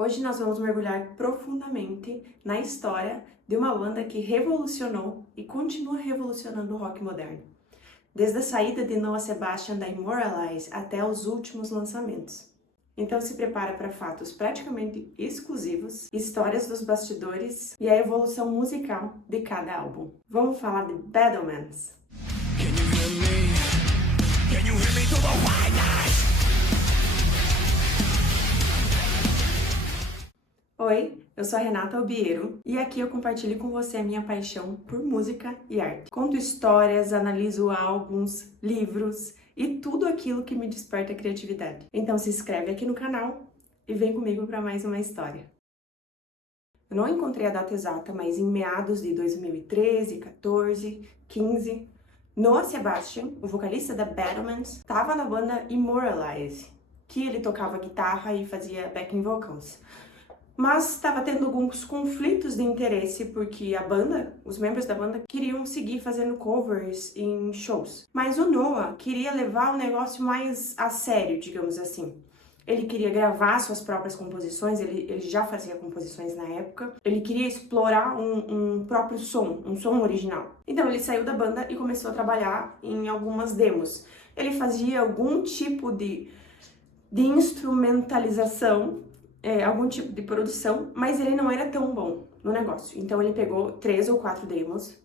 Hoje nós vamos mergulhar profundamente na história de uma banda que revolucionou e continua revolucionando o rock moderno, desde a saída de Noah Sebastian da Immortalize até os últimos lançamentos. Então se prepara para fatos praticamente exclusivos, histórias dos bastidores e a evolução musical de cada álbum. Vamos falar de Battlements. Oi, eu sou a Renata Albiero e aqui eu compartilho com você a minha paixão por música e arte. Conto histórias, analiso álbuns, livros e tudo aquilo que me desperta a criatividade. Então se inscreve aqui no canal e vem comigo para mais uma história. Eu não encontrei a data exata, mas em meados de 2013, 14, 15, Noah Sebastian, o vocalista da Battlements, estava na banda Immortalize, que ele tocava guitarra e fazia backing vocals. Mas estava tendo alguns conflitos de interesse porque a banda, os membros da banda, queriam seguir fazendo covers em shows. Mas o Noah queria levar o negócio mais a sério, digamos assim. Ele queria gravar suas próprias composições, ele já fazia composições na época. Ele queria explorar um próprio som, um som original. Então ele saiu da banda e começou a trabalhar em algumas demos. Ele fazia algum tipo de instrumentalização, algum tipo de produção, mas ele não era tão bom no negócio. Então ele pegou 3 ou 4 demos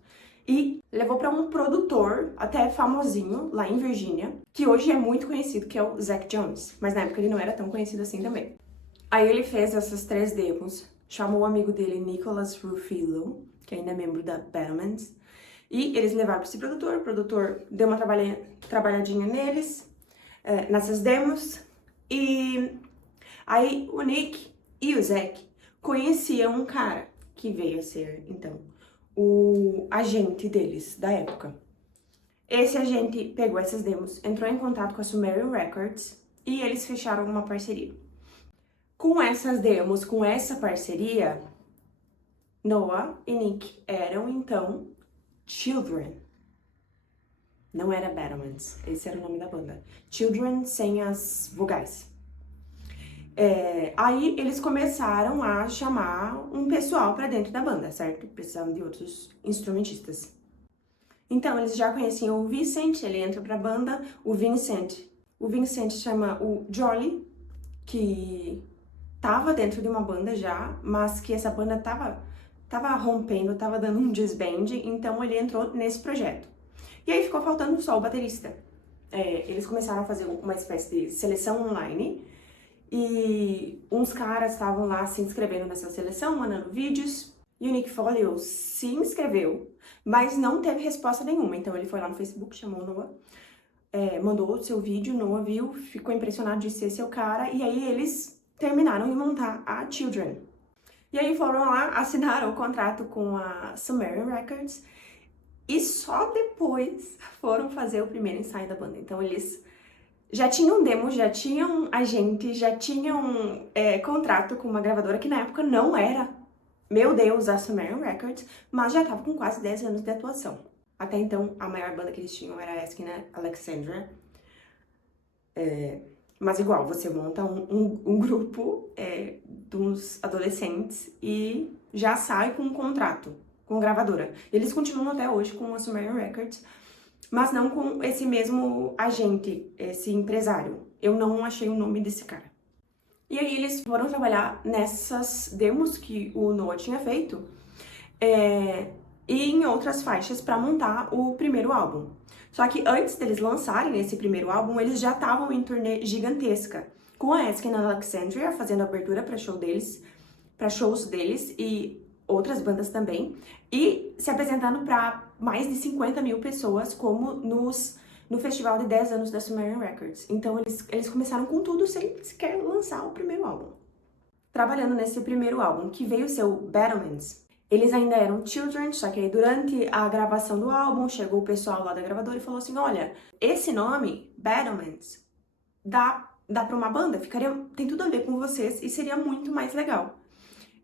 e levou para um produtor até famosinho lá em Virgínia, que hoje é muito conhecido, que é o Zac Jones, mas na época ele não era tão conhecido assim também. Aí ele fez essas 3 demos, chamou o amigo dele, Nicholas Rufillo, que ainda é membro da Battlements, e eles levaram para esse produtor, o produtor deu uma trabalhadinha neles, nessas demos, e aí o Nick e o Zac conheciam um cara que veio a ser, então, o agente deles da época. Esse agente pegou essas demos, entrou em contato com a Sumerian Records e eles fecharam uma parceria. Com essas demos, com essa parceria, Noah e Nick eram, então, Children. Não era Battlements, esse era o nome da banda. Children sem as vogais. Aí eles começaram a chamar um pessoal pra dentro da banda, certo? Precisavam de outros instrumentistas. Então eles já conheciam o Vincent, ele entra pra banda. O Vincent chama o Jolly, que tava dentro de uma banda já, mas que essa banda tava rompendo, tava dando um disband, então ele entrou nesse projeto. E aí ficou faltando só o baterista. Eles começaram a fazer uma espécie de seleção online, e uns caras estavam lá se inscrevendo nessa seleção, mandando vídeos, e o Nick Foley se inscreveu, mas não teve resposta nenhuma. Então ele foi lá no Facebook, chamou o Noah, mandou o seu vídeo, Noah viu, ficou impressionado de ser seu cara, e aí eles terminaram de montar a Children. E aí foram lá, assinaram o contrato com a Sumerian Records, e só depois foram fazer o primeiro ensaio da banda. Então eles já tinham demo, já tinham agente, já tinham contrato com uma gravadora que na época não era, meu Deus, a Sumerian Records, mas já tava com quase 10 anos de atuação. Até então, a maior banda que eles tinham era a Asking Alexandria. Mas igual, você monta um grupo dos adolescentes e já sai com um contrato com a gravadora. Eles continuam até hoje com a Sumerian Records, mas não com esse mesmo agente, esse empresário. Eu não achei o nome desse cara. E aí eles foram trabalhar nessas demos que o Noah tinha feito e em outras faixas para montar o primeiro álbum. Só que antes deles lançarem esse primeiro álbum, eles já estavam em turnê gigantesca, com a Asking Alexandria fazendo abertura para shows deles e outras bandas também, e se apresentando para mais de 50 mil pessoas, como no festival de 10 anos da Sumerian Records. Então eles começaram com tudo sem sequer lançar o primeiro álbum. Trabalhando nesse primeiro álbum, que veio ser o Battlements, eles ainda eram Children, só que aí durante a gravação do álbum, chegou o pessoal lá da gravadora e falou assim, olha, esse nome, Battlements, dá pra uma banda, tem tudo a ver com vocês e seria muito mais legal.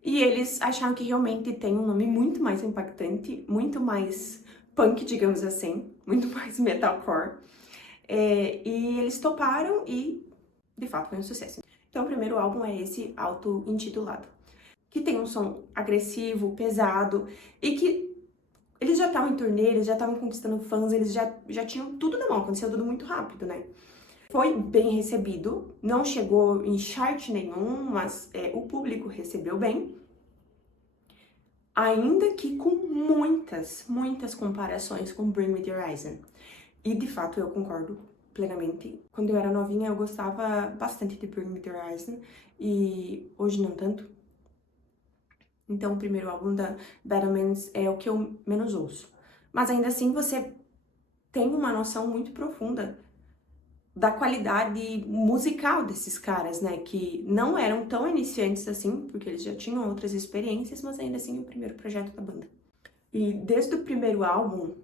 E eles acharam que realmente tem um nome muito mais impactante, muito mais punk, digamos assim, muito mais metalcore. E eles toparam e, de fato, foi um sucesso. Então o primeiro álbum é esse auto-intitulado, que tem um som agressivo, pesado, e que eles já estavam em turnê, eles já estavam conquistando fãs, eles já tinham tudo na mão, aconteceu tudo muito rápido, né? Foi bem recebido, não chegou em chart nenhum, mas o público recebeu bem, ainda que com muitas comparações com Bring Me The Horizon. E de fato eu concordo plenamente. Quando eu era novinha eu gostava bastante de Bring Me The Horizon e hoje não tanto. Então o primeiro álbum da Battlements é o que eu menos ouço. Mas ainda assim você tem uma noção muito profunda da qualidade musical desses caras, né? Que não eram tão iniciantes assim, porque eles já tinham outras experiências, mas ainda assim o primeiro projeto da banda. E desde o primeiro álbum,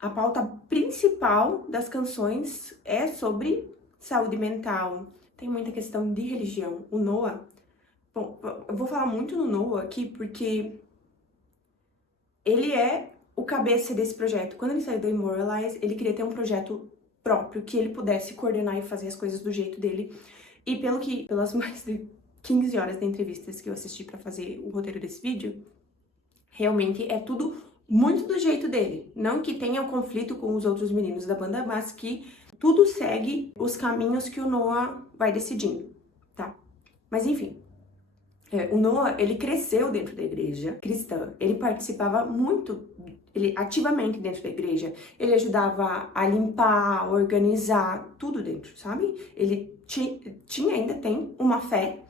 a pauta principal das canções é sobre saúde mental. Tem muita questão de religião. O Noah, bom, eu vou falar muito no Noah aqui porque ele é o cabeça desse projeto. Quando ele saiu do Immoralize, ele queria ter um projeto próprio, que ele pudesse coordenar e fazer as coisas do jeito dele. E pelas mais de 15 horas de entrevistas que eu assisti pra fazer o roteiro desse vídeo, realmente é tudo muito do jeito dele. Não que tenha um conflito com os outros meninos da banda, mas que tudo segue os caminhos que o Noah vai decidindo, tá? Mas enfim, o Noah, ele cresceu dentro da igreja cristã. Ele participava muito, ele ativamente dentro da igreja. Ele ajudava a limpar, organizar, tudo dentro, sabe? Ele tinha, ainda tem uma fé,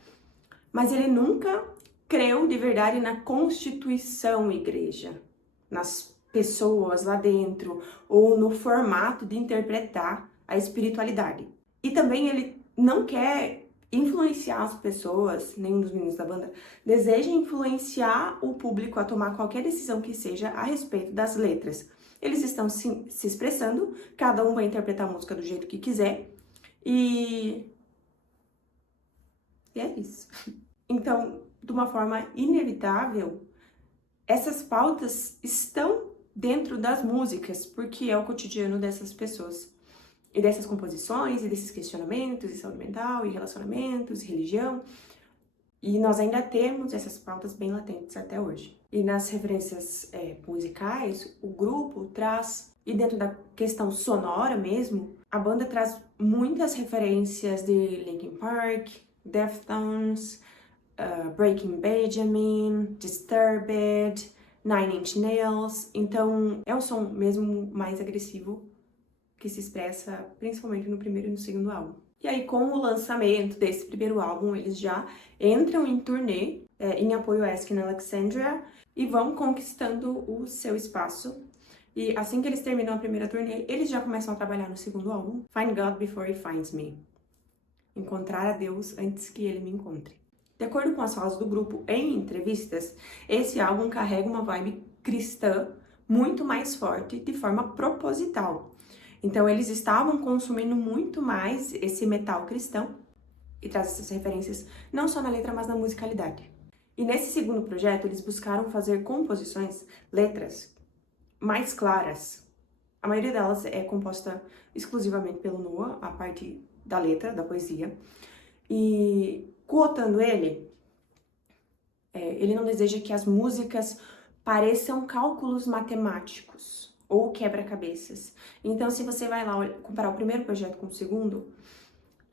mas ele nunca creu de verdade na constituição igreja, nas pessoas lá dentro, ou no formato de interpretar a espiritualidade. E também ele não quer influenciar as pessoas, nenhum dos meninos da banda, deseja influenciar o público a tomar qualquer decisão que seja a respeito das letras. Eles estão se expressando, cada um vai interpretar a música do jeito que quiser, e é isso. Então, de uma forma inevitável, essas pautas estão dentro das músicas, porque é o cotidiano dessas pessoas. E dessas composições, e desses questionamentos, e saúde mental, e relacionamentos, e religião. E nós ainda temos essas pautas bem latentes até hoje. E nas referências musicais, o grupo traz, e dentro da questão sonora mesmo, a banda traz muitas referências de Linkin Park, Deftones, Breaking Benjamin, Disturbed, Nine Inch Nails. Então é um som mesmo mais agressivo, que se expressa principalmente no primeiro e no segundo álbum. E aí, com o lançamento desse primeiro álbum, eles já entram em turnê em apoio a Asking Alexandria e vão conquistando o seu espaço. E assim que eles terminam a primeira turnê, eles já começam a trabalhar no segundo álbum, Find God Before He Finds Me. Encontrar a Deus antes que ele me encontre. De acordo com as falas do grupo em entrevistas, esse álbum carrega uma vibe cristã muito mais forte de forma proposital. Então eles estavam consumindo muito mais esse metal cristão e traz essas referências não só na letra, mas na musicalidade. E nesse segundo projeto eles buscaram fazer composições, letras mais claras. A maioria delas é composta exclusivamente pelo Noah, a parte da letra, da poesia. E cootando ele, ele não deseja que as músicas pareçam cálculos matemáticos ou quebra-cabeças. Então, se você vai lá comparar o primeiro projeto com o segundo,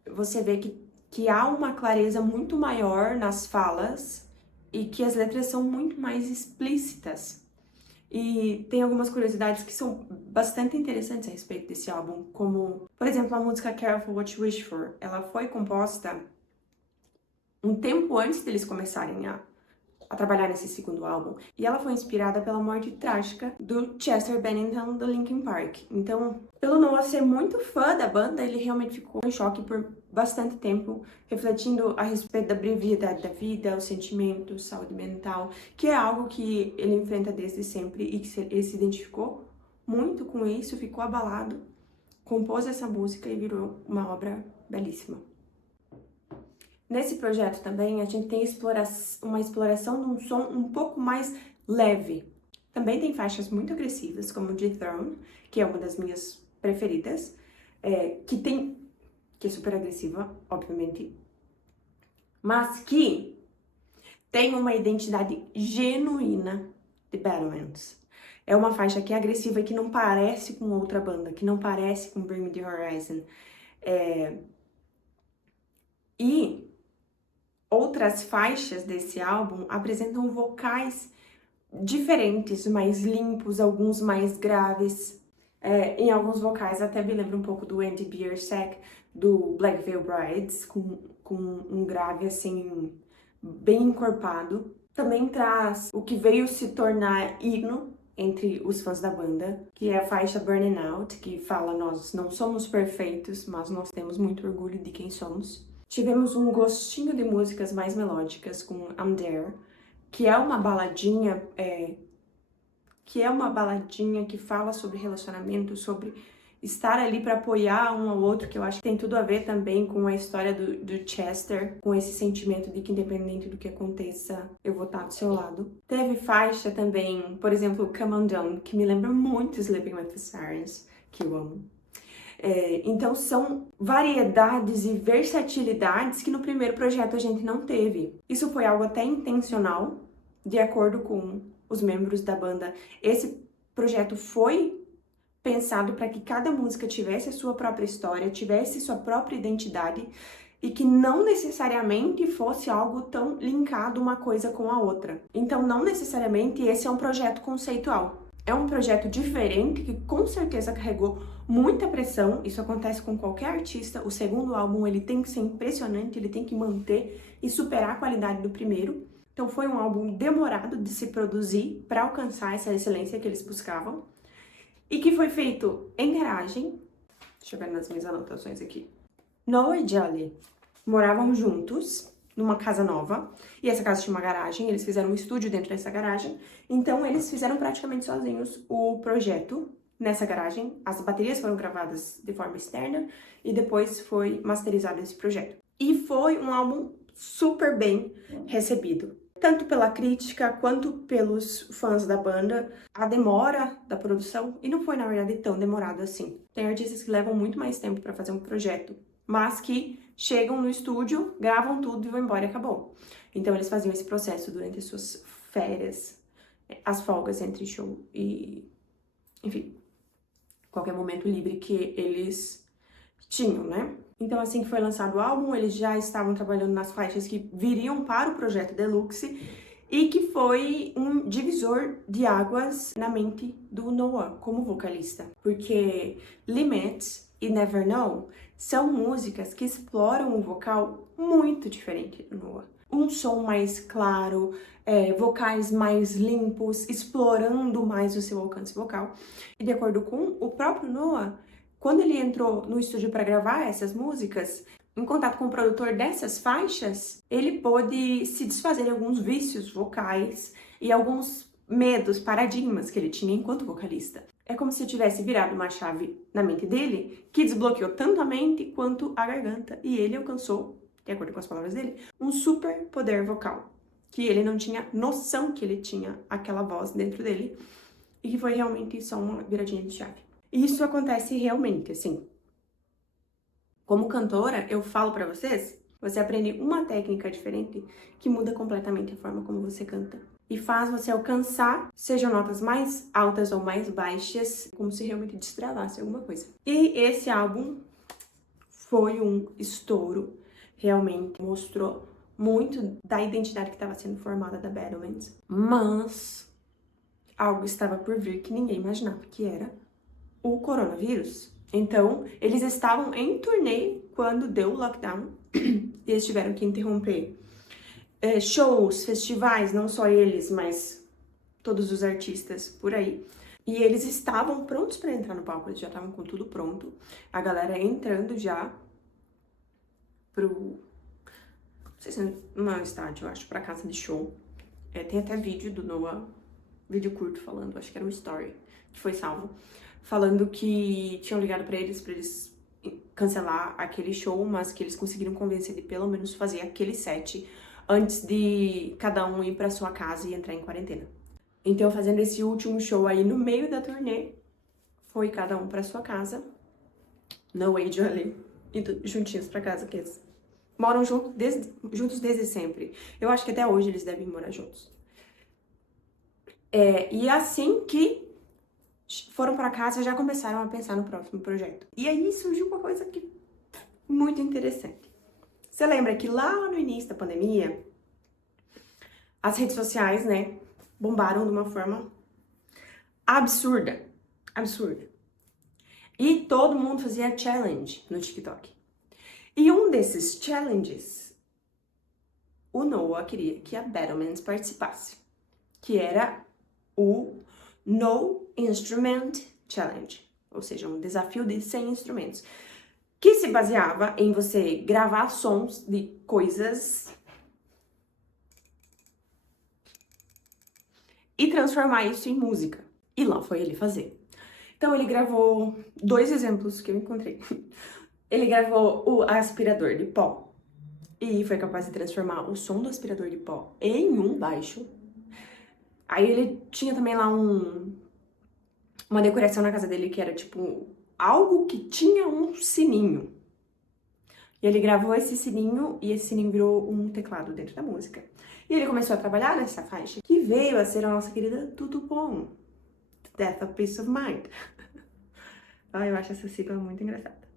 você vê que há uma clareza muito maior nas falas e que as letras são muito mais explícitas. E tem algumas curiosidades que são bastante interessantes a respeito desse álbum, como, por exemplo, a música Careful What You Wish For. Ela foi composta um tempo antes deles começarem a trabalhar nesse segundo álbum, e ela foi inspirada pela morte trágica do Chester Bennington do Linkin Park. Então, pelo Noah ser muito fã da banda, ele realmente ficou em choque por bastante tempo, refletindo a respeito da brevidade da vida, os sentimentos, saúde mental, que é algo que ele enfrenta desde sempre e que ele se identificou muito com isso, ficou abalado, compôs essa música e virou uma obra belíssima. Nesse projeto também a gente tem uma exploração de um som um pouco mais leve. Também tem faixas muito agressivas, como The Throne, que é uma das minhas preferidas, que é super agressiva, obviamente. mas que tem uma identidade genuína de Battlefields. É uma faixa que é agressiva e que não parece com outra banda, que não parece com Bring Me The Horizon. E outras faixas desse álbum apresentam vocais diferentes, mais limpos, alguns mais graves. Em alguns vocais até me lembra um pouco do Andy Biersack, do Black Veil Brides, com um grave assim, bem encorpado. Também traz o que veio se tornar hino entre os fãs da banda, que é a faixa Burning Out, que fala: nós não somos perfeitos, mas nós temos muito orgulho de quem somos. Tivemos um gostinho de músicas mais melódicas com I'm There, que é uma baladinha que fala sobre relacionamento, sobre estar ali para apoiar um ao outro, que eu acho que tem tudo a ver também com a história do Chester, com esse sentimento de que independente do que aconteça, eu vou estar do seu lado. Teve faixa também, por exemplo, Come On Down, que me lembra muito Sleeping with the Sirens, que eu amo. Então são variedades e versatilidades que no primeiro projeto a gente não teve. Isso foi algo até intencional, de acordo com os membros da banda. Esse projeto foi pensado para que cada música tivesse a sua própria história, tivesse sua própria identidade e que não necessariamente fosse algo tão linkado uma coisa com a outra. Então, não necessariamente esse é um projeto conceitual. É um projeto diferente que com certeza carregou muita pressão. Isso acontece com qualquer artista. O segundo álbum ele tem que ser impressionante, ele tem que manter e superar a qualidade do primeiro. Então foi um álbum demorado de se produzir para alcançar essa excelência que eles buscavam. E que foi feito em garagem. Deixa eu ver nas minhas anotações aqui. Noah e Jolly moravam juntos numa casa nova, e essa casa tinha uma garagem, eles fizeram um estúdio dentro dessa garagem, então eles fizeram praticamente sozinhos o projeto nessa garagem. As baterias foram gravadas de forma externa e depois foi masterizado esse projeto. E foi um álbum super bem recebido, tanto pela crítica quanto pelos fãs da banda. A demora da produção, e não foi na verdade tão demorado assim. Tem artistas que levam muito mais tempo para fazer um projeto, mas que chegam no estúdio, gravam tudo e vão embora e acabou. Então eles faziam esse processo durante as suas férias, as folgas entre show e, enfim, qualquer momento livre que eles tinham, né? Então assim que foi lançado o álbum, eles já estavam trabalhando nas faixas que viriam para o projeto Deluxe e que foi um divisor de águas na mente do Noah como vocalista, porque Limits e Never Know são músicas que exploram um vocal muito diferente do Noah. Um som mais claro, vocais mais limpos, explorando mais o seu alcance vocal. E de acordo com o próprio Noah, quando ele entrou no estúdio para gravar essas músicas, em contato com o produtor dessas faixas, ele pôde se desfazer de alguns vícios vocais e alguns medos, paradigmas que ele tinha enquanto vocalista. É como se tivesse virado uma chave na mente dele, que desbloqueou tanto a mente quanto a garganta, e ele alcançou, de acordo com as palavras dele, um super poder vocal, que ele não tinha noção que ele tinha aquela voz dentro dele, e que foi realmente só uma viradinha de chave. E isso acontece realmente, assim. Como cantora, eu falo pra vocês, você aprende uma técnica diferente que muda completamente a forma como você canta. E faz você alcançar, sejam notas mais altas ou mais baixas, como se realmente destravasse alguma coisa. E esse álbum foi um estouro, realmente mostrou muito da identidade que estava sendo formada da Battlefields. Mas algo estava por vir que ninguém imaginava, que era o coronavírus. Então, eles estavam em turnê quando deu o lockdown e eles tiveram que interromper shows, festivais, não só eles, mas todos os artistas por aí. E eles estavam prontos para entrar no palco, eles já estavam com tudo pronto. A galera entrando já pro... não sei se não é um estádio, eu acho, pra casa de show. Tem até vídeo do Noah, vídeo curto falando, acho que era um story, que foi salvo, falando que tinham ligado pra eles cancelar aquele show, mas que eles conseguiram convencer de pelo menos fazer aquele set antes de cada um ir pra sua casa e entrar em quarentena. Então, fazendo esse último show aí no meio da turnê, foi cada um pra sua casa, Noah e Jolly, e juntinhos pra casa, que eles moram juntos desde sempre. Eu acho que até hoje eles devem morar juntos. E assim que foram para casa, já começaram a pensar no próximo projeto. E aí surgiu uma coisa que muito interessante. Você lembra que lá no início da pandemia, as redes sociais, né, bombaram de uma forma absurda. Absurda. E todo mundo fazia challenge no TikTok. E um desses challenges, o Noah queria que a Battlemans participasse, que era o No Instrument Challenge, ou seja, um desafio de 100 instrumentos, que se baseava em você gravar sons de coisas e transformar isso em música. E lá foi ele fazer. Então ele gravou 2 exemplos que eu encontrei. Ele gravou o aspirador de pó e foi capaz de transformar o som do aspirador de pó em um baixo. Aí ele tinha também lá uma decoração na casa dele que era tipo algo que tinha um sininho. E ele gravou esse sininho e esse sininho virou um teclado dentro da música. E ele começou a trabalhar nessa faixa, que veio a ser a nossa querida Tudo Bom, Death of Peace of Mind. Eu acho essa sigla muito engraçada.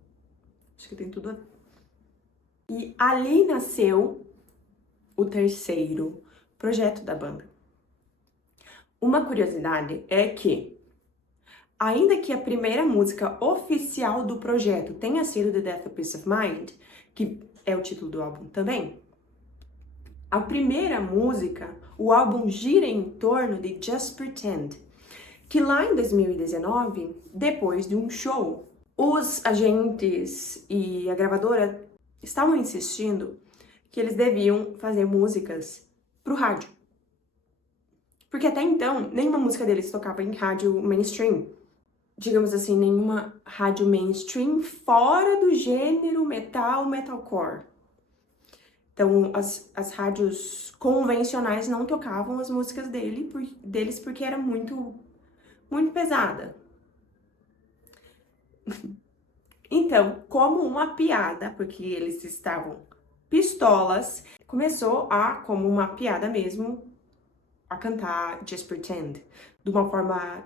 Acho que tem tudo a ver. E ali nasceu o terceiro projeto da banda. Uma curiosidade é que, ainda que a primeira música oficial do projeto tenha sido The Death of Peace of Mind, que é o título do álbum também, a primeira música, o álbum gira em torno de Just Pretend, que lá em 2019, depois de um show, os agentes e a gravadora estavam insistindo que eles deviam fazer músicas pro rádio. Porque até então, nenhuma música deles tocava em rádio mainstream. Digamos assim, nenhuma rádio mainstream fora do gênero metalcore. Então, as rádios convencionais não tocavam as músicas deles porque era muito pesada. Então, como uma piada, porque eles estavam pistolas, começou como uma piada mesmo, a cantar Just Pretend, de uma forma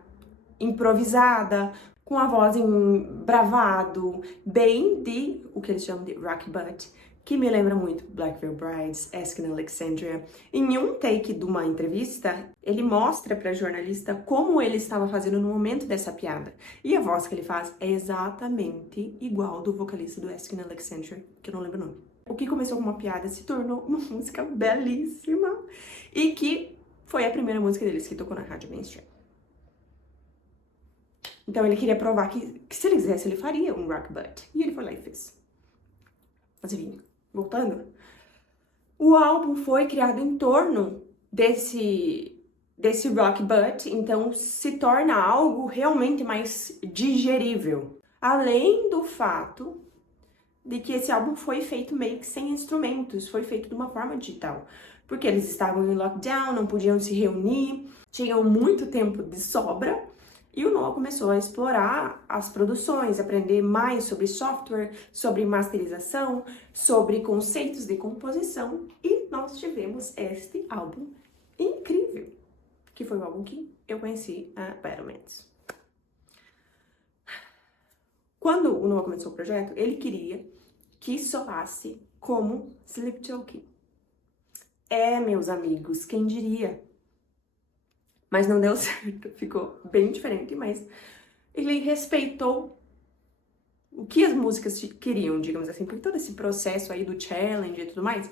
improvisada, com a voz em bravado, bem de o que eles chamam de rock butt, que me lembra muito Black Veil Brides, Asking Alexandria. Em um take de uma entrevista, ele mostra para a jornalista como ele estava fazendo no momento dessa piada. E a voz que ele faz é exatamente igual do vocalista do Asking Alexandria, que eu não lembro o nome. O que começou como uma piada se tornou uma música belíssima e que foi a primeira música deles que tocou na rádio mainstream. Então ele queria provar que se ele quisesse, ele faria um rock butt. E ele foi lá e fez. Mas enfim, voltando. O álbum foi criado em torno desse rock butt, então se torna algo realmente mais digerível. Além do fato de que esse álbum foi feito meio que sem instrumentos, foi feito de uma forma digital. Porque eles estavam em lockdown, não podiam se reunir, tinham muito tempo de sobra. E o Noah começou a explorar as produções, aprender mais sobre software, sobre masterização, sobre conceitos de composição. E nós tivemos este álbum incrível, que foi o álbum que eu conheci a Battlemans. Quando o Noah começou o projeto, ele queria que soasse como Sleep Talking. Meus amigos, quem diria? Mas não deu certo, ficou bem diferente, mas ele respeitou o que as músicas queriam, digamos assim, porque todo esse processo aí do challenge e tudo mais,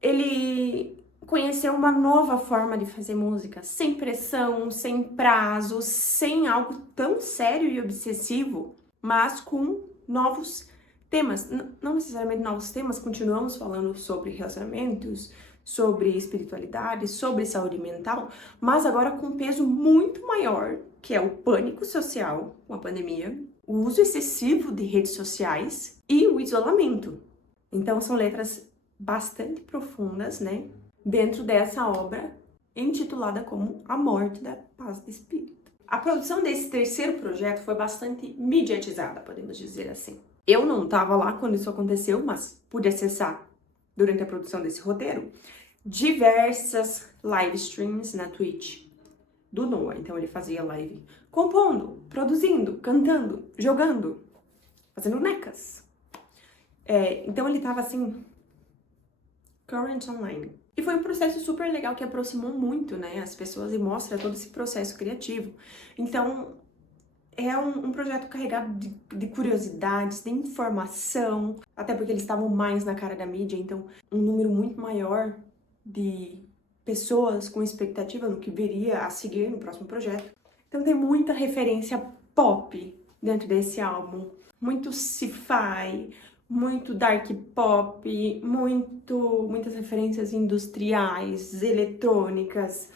ele conheceu uma nova forma de fazer música, sem pressão, sem prazo, sem algo tão sério e obsessivo, mas com novos temas, não necessariamente novos temas, continuamos falando sobre relacionamentos, sobre espiritualidade, sobre saúde mental, mas agora com um peso muito maior, que é o pânico social com a pandemia, o uso excessivo de redes sociais e o isolamento. Então são letras bastante profundas, né, dentro dessa obra intitulada como A Morte da Paz de Espírito. A produção desse terceiro projeto foi bastante mediatizada, podemos dizer assim. Eu não estava lá quando isso aconteceu, mas pude acessar durante a produção desse roteiro, diversas live streams na Twitch do Noah. Então ele fazia live compondo, produzindo, cantando, jogando, fazendo necas. Então ele tava assim, current online. E foi um processo super legal que aproximou muito, né, as pessoas e mostra todo esse processo criativo. Então é um projeto carregado de curiosidades, de informação, até porque eles estavam mais na cara da mídia, então um número muito maior de pessoas com expectativa no que viria a seguir no próximo projeto. Então tem muita referência pop dentro desse álbum, muito sci-fi, muito dark pop, muitas referências industriais, eletrônicas,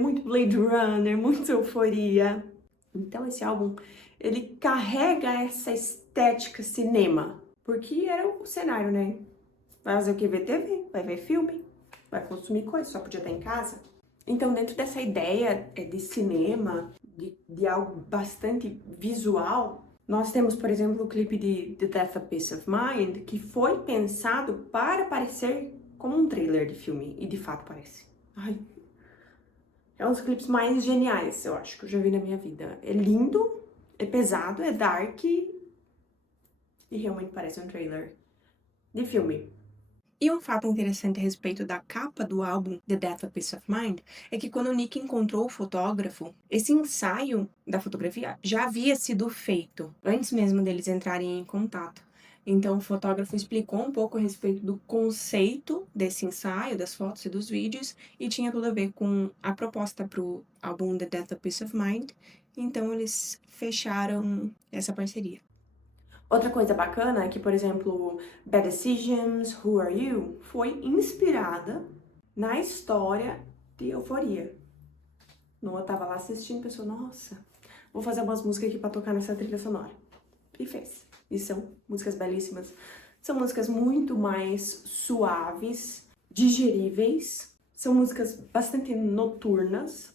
muito Blade Runner, muita euforia. Então esse álbum, ele carrega essa estética cinema, porque era o cenário, né? Vai fazer o que? Ver TV, vai ver filme, vai consumir coisa, só podia estar em casa. Então dentro dessa ideia de cinema, de algo bastante visual, nós temos, por exemplo, o clipe de The Death of Peace of Mind, que foi pensado para parecer como um trailer de filme, e de fato parece. Ai, é um dos clipes mais geniais, eu acho, que eu já vi na minha vida. É lindo, é pesado, é dark e realmente parece um trailer de filme. E um fato interessante a respeito da capa do álbum The Death of Peace of Mind é que quando o Nick encontrou o fotógrafo, esse ensaio da fotografia já havia sido feito antes mesmo deles entrarem em contato. Então o fotógrafo explicou um pouco a respeito do conceito desse ensaio, das fotos e dos vídeos, e tinha tudo a ver com a proposta para o álbum The Death of Peace of Mind. Então eles fecharam essa parceria. Outra coisa bacana é que, por exemplo, Bad Decisions, Who Are You, foi inspirada na história de Euforia. Noah tava lá assistindo e pensou, nossa, vou fazer umas músicas aqui pra tocar nessa trilha sonora. E fez. E são músicas belíssimas. São músicas muito mais suaves, digeríveis. São músicas bastante noturnas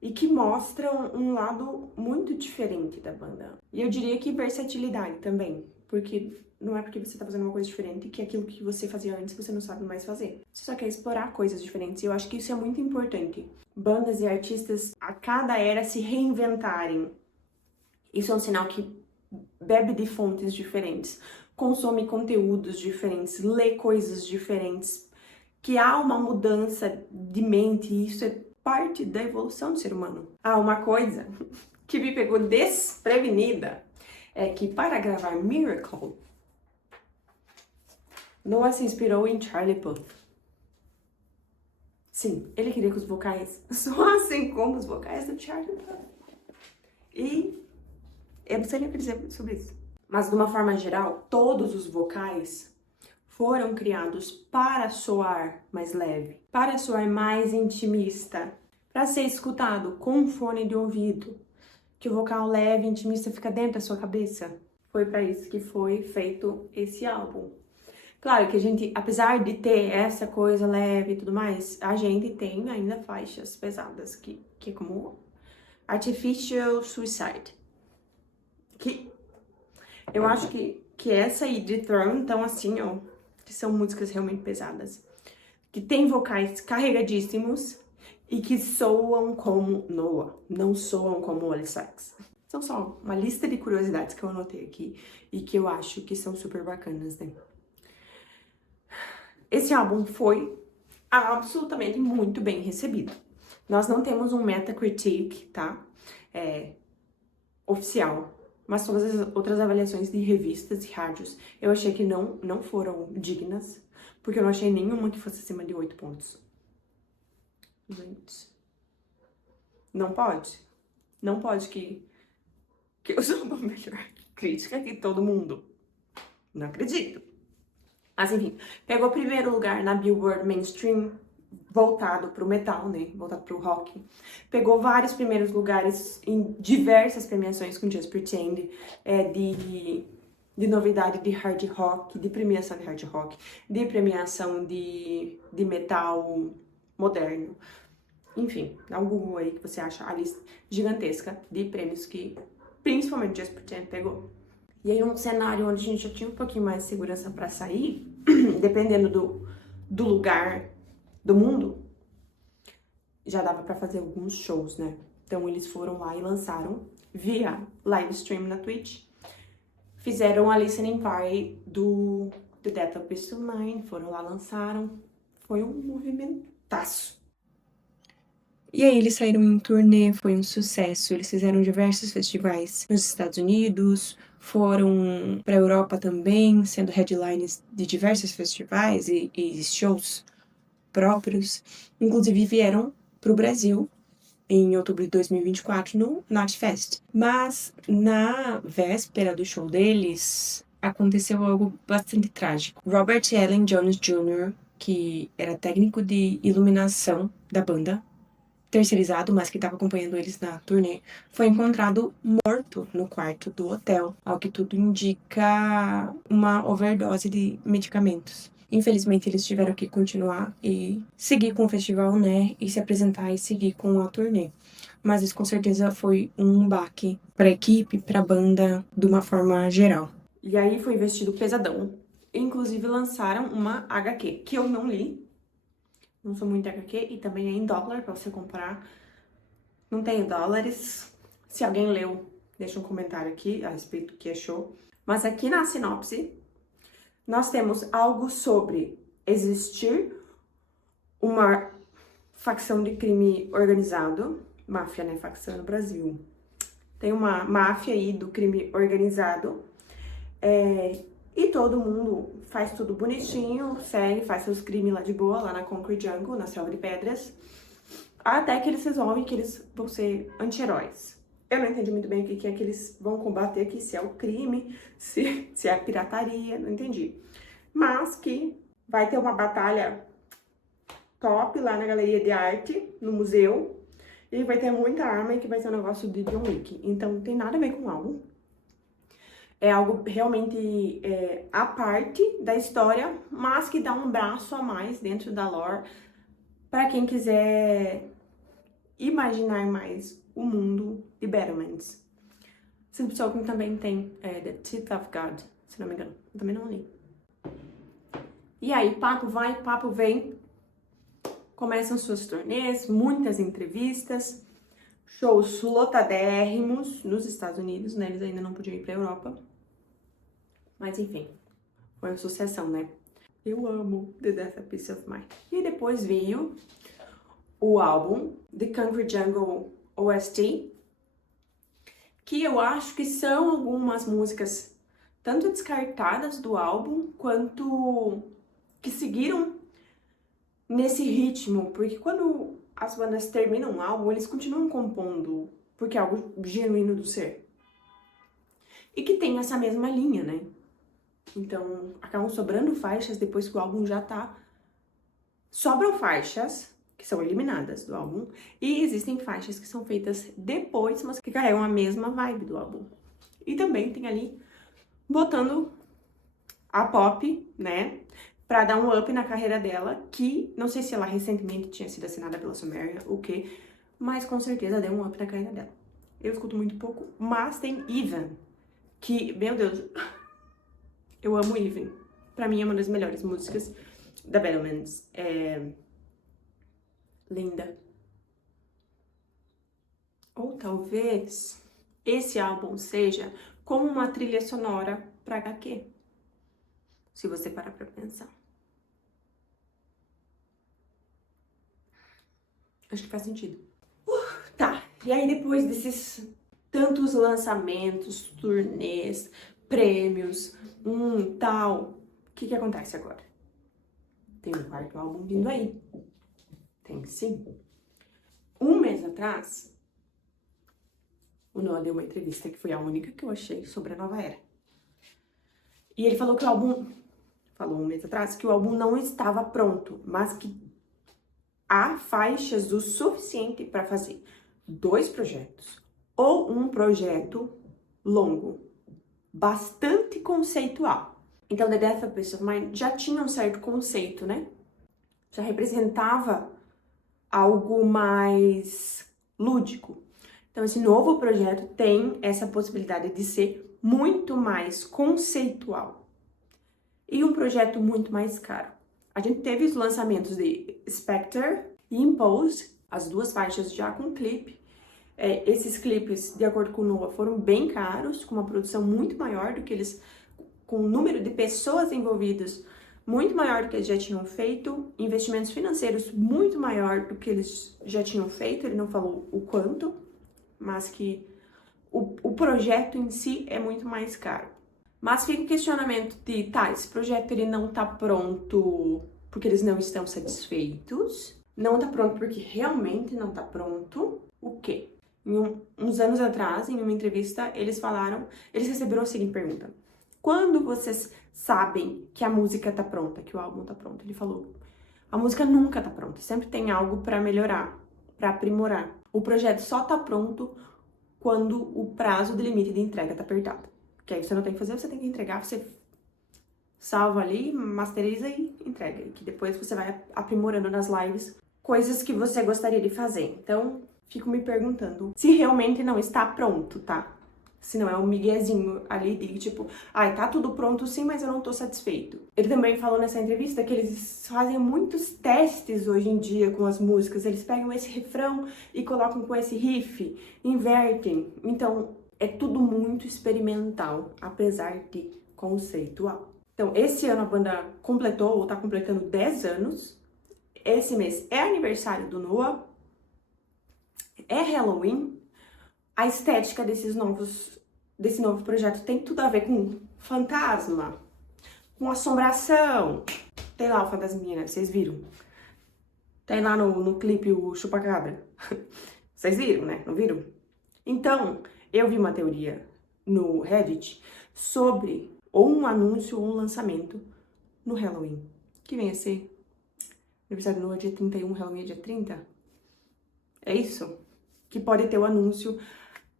e que mostram um lado muito diferente da banda. E eu diria que versatilidade também, porque não é porque você tá fazendo uma coisa diferente que aquilo que você fazia antes você não sabe mais fazer. Você só quer explorar coisas diferentes, e eu acho que isso é muito importante. Bandas e artistas a cada era se reinventarem. Isso é um sinal que bebe de fontes diferentes, consome conteúdos diferentes, lê coisas diferentes, que há uma mudança de mente, e isso é parte da evolução do ser humano. Uma coisa que me pegou desprevenida é que para gravar Miracle, Noah se inspirou em Charlie Puth. Sim, ele queria que os vocais soassem como os vocais do Charlie Puth. E eu não sei nem o que dizer sobre isso. Mas de uma forma geral, todos os vocais foram criados para soar mais leve, para soar mais intimista, para ser escutado com um fone de ouvido, que o vocal leve e intimista fica dentro da sua cabeça. Foi para isso que foi feito esse álbum. Claro que a gente, apesar de ter essa coisa leve e tudo mais, a gente tem ainda faixas pesadas, que é como Artificial Suicide. Que eu acho que essa e The Throne estão assim, ó, que são músicas realmente pesadas, que tem vocais carregadíssimos e que soam como Noah, não soam como Oli Sykes. São só uma lista de curiosidades que eu anotei aqui e que eu acho que são super bacanas, né? Esse álbum foi absolutamente muito bem recebido. Nós não temos um Metacritic, tá? Oficial, mas todas as outras avaliações de revistas e rádios eu achei que não foram dignas, porque eu não achei nenhuma que fosse acima de 8 pontos. Gente, não pode. Não pode que eu sou uma melhor crítica que todo mundo. Não acredito. Mas enfim, pegou primeiro lugar na Billboard Mainstream, voltado pro metal, né? Voltado pro rock. Pegou vários primeiros lugares em diversas premiações com Just Pretend, de novidade de hard rock, de premiação de hard rock, de premiação de metal moderno. Enfim, dá um Google aí que você acha a lista gigantesca de prêmios que principalmente Just Pretend pegou. E aí, um cenário onde a gente já tinha um pouquinho mais de segurança para sair, dependendo do lugar do mundo, já dava para fazer alguns shows, né? Então, eles foram lá e lançaram via live stream na Twitch. Fizeram a listening party do The Death of Peace of Mind, foram lá, lançaram. Foi um movimentaço. E aí eles saíram em turnê, foi um sucesso. Eles fizeram diversos festivais nos Estados Unidos, foram para a Europa também, sendo headlines de diversos festivais e shows próprios. Inclusive vieram para o Brasil em outubro de 2024 no Knotfest. Mas na véspera do show deles, aconteceu algo bastante trágico. Robert Allen Jones Jr., que era técnico de iluminação da banda, terceirizado, mas que estava acompanhando eles na turnê, foi encontrado morto no quarto do hotel, ao que tudo indica uma overdose de medicamentos. Infelizmente, eles tiveram que continuar e seguir com o festival, né, e se apresentar e seguir com a turnê. Mas isso com certeza foi um baque para a equipe, para a banda, de uma forma geral. E aí foi investido pesadão. Inclusive lançaram uma HQ, que eu não li, não sou muito HQ, e também é em dólar pra você comprar. Não tenho dólares. Se alguém leu, deixa um comentário aqui a respeito do que achou. Mas aqui na sinopse, nós temos algo sobre existir uma facção de crime organizado. Máfia, né? Facção no Brasil. Tem uma máfia aí do crime organizado. E todo mundo faz tudo bonitinho, segue, faz seus crimes lá de boa, lá na Concrete Jungle, na selva de pedras. Até que eles resolvem que eles vão ser anti-heróis. Eu não entendi muito bem o que é que eles vão combater aqui, se é o crime, se é a pirataria, não entendi. Mas que vai ter uma batalha top lá na galeria de arte, no museu, e vai ter muita arma e que vai ser um negócio de John Wick. Então não tem nada a ver com o álbum. É algo realmente à parte da história, mas que dá um braço a mais dentro da lore para quem quiser imaginar mais o mundo de Battlements. Esse pessoal que também tem The Teeth of God, se não me engano. Eu também não li. E aí, papo vai, papo vem. Começam suas turnês, muitas entrevistas, shows lotadérrimos nos Estados Unidos, né? Eles ainda não podiam ir pra Europa. Mas enfim, foi uma sucessão, né? Eu amo The Death of Peace of Mind. E depois veio o álbum The Concrete Jungle OST, que eu acho que são algumas músicas tanto descartadas do álbum, quanto que seguiram nesse ritmo, porque quando as bandas terminam um álbum, eles continuam compondo, porque é algo genuíno do ser. E que tem essa mesma linha, né? Então, acabam sobrando faixas depois que o álbum já tá... Sobram faixas que são eliminadas do álbum, e existem faixas que são feitas depois, mas que carregam a mesma vibe do álbum. E também tem ali, botando a Pop, né, pra dar um up na carreira dela, que não sei se ela recentemente tinha sido assinada pela Sumerian, o quê, mas com certeza deu um up na carreira dela. Eu escuto muito pouco, mas tem Even, que, meu Deus, eu amo Even. Pra mim é uma das melhores músicas da Battlements. Linda. Ou talvez esse álbum seja como uma trilha sonora pra HQ. Se você parar pra pensar. Acho que faz sentido. Tá, e aí depois desses tantos lançamentos, turnês, prêmios, tal, o que acontece agora? Tem um quarto álbum vindo aí. Tem sim. Um mês atrás, o Noah deu uma entrevista que foi a única que eu achei sobre a nova era. E ele falou que o álbum... Falou um mês atrás que o álbum não estava pronto, mas que há faixas o suficiente para fazer 2 projetos ou um projeto longo, bastante conceitual. Então, The Death of Peace of Mind já tinha um certo conceito, né? Já representava algo mais lúdico. Então, esse novo projeto tem essa possibilidade de ser muito mais conceitual e um projeto muito mais caro. A gente teve os lançamentos de Spectre e Impose, as duas faixas já com clipe. Esses clipes, de acordo com o Noah, foram bem caros, com uma produção muito maior do que eles, com o número de pessoas envolvidas muito maior do que eles já tinham feito, investimentos financeiros muito maior do que eles já tinham feito, ele não falou o quanto, mas que o projeto em si é muito mais caro. Mas fica o questionamento de, tá, esse projeto ele não tá pronto porque eles não estão satisfeitos, não tá pronto porque realmente não tá pronto, o quê? Uns anos atrás, em uma entrevista, eles receberam a seguinte pergunta: quando vocês sabem que a música tá pronta, que o álbum tá pronto? Ele falou: a música nunca tá pronta, sempre tem algo para melhorar, para aprimorar. O projeto só tá pronto quando o prazo de limite de entrega tá apertado. Que aí você não tem que fazer, você tem que entregar, você salva ali, masteriza e entrega. E que depois você vai aprimorando nas lives coisas que você gostaria de fazer. Então, fico me perguntando se realmente não está pronto, tá? Se não é um miguezinho ali de tipo, ai, tá tudo pronto sim, mas eu não tô satisfeito. Ele também falou nessa entrevista que eles fazem muitos testes hoje em dia com as músicas. Eles pegam esse refrão e colocam com esse riff, invertem. Então, é tudo muito experimental, apesar de conceitual. Então, esse ano a banda completou, ou tá completando 10 anos. Esse mês é aniversário do Noah. É Halloween. A estética desse novo projeto tem tudo a ver com fantasma, com assombração. Tem lá o fantasminha, né? Vocês viram? Tem lá no clipe o chupacabra. Vocês viram, né? Não viram? Então, eu vi uma teoria no Reddit sobre ou um anúncio ou um lançamento no Halloween, que vem a ser aniversário do Noah dia 31, Halloween é dia 30. É isso? Que pode ter o anúncio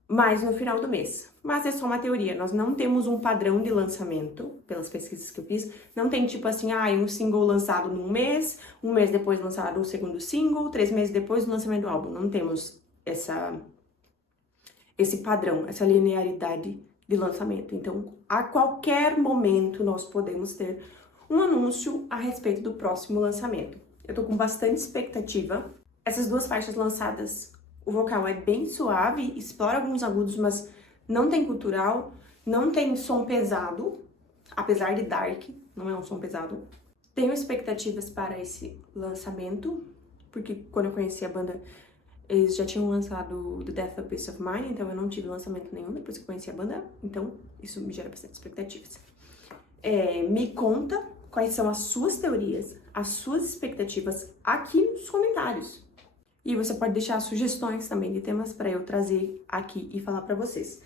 mais no final do mês. Mas é só uma teoria, nós não temos um padrão de lançamento, pelas pesquisas que eu fiz. Não tem tipo assim, um single lançado num mês, um mês depois lançado o segundo single, 3 meses depois o lançamento do álbum. Não temos esse padrão, essa linearidade de lançamento. Então, a qualquer momento nós podemos ter um anúncio a respeito do próximo lançamento. Eu tô com bastante expectativa. Essas duas faixas lançadas, o vocal é bem suave, explora alguns agudos, mas não tem gutural, não tem som pesado, apesar de dark, não é um som pesado. Tenho expectativas para esse lançamento, porque quando eu conheci a banda, eles já tinham lançado The Death of Peace of Mind, então eu não tive lançamento nenhum depois que eu conheci a banda, então isso me gera bastante expectativas. Me conta quais são as suas teorias, as suas expectativas aqui nos comentários. E você pode deixar sugestões também de temas para eu trazer aqui e falar para vocês.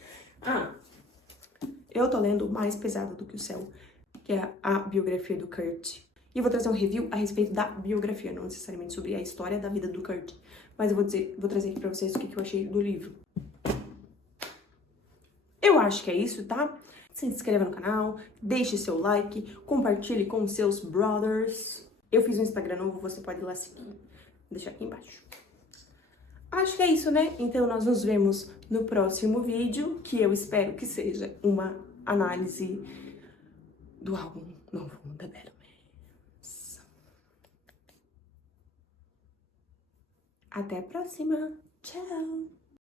Eu tô lendo Mais Pesado do que o Céu, que é a biografia do Kurt. E eu vou trazer um review a respeito da biografia, não necessariamente sobre a história da vida do Kurt. Mas eu vou trazer aqui pra vocês o que eu achei do livro. Eu acho que é isso, tá? Se inscreva no canal, deixe seu like, compartilhe com seus brothers. Eu fiz um Instagram novo, você pode ir lá seguir. Vou deixar aqui embaixo. Acho que é isso, né? Então nós nos vemos no próximo vídeo, que eu espero que seja uma análise do álbum novo da Battlemanes. Até a próxima. Tchau!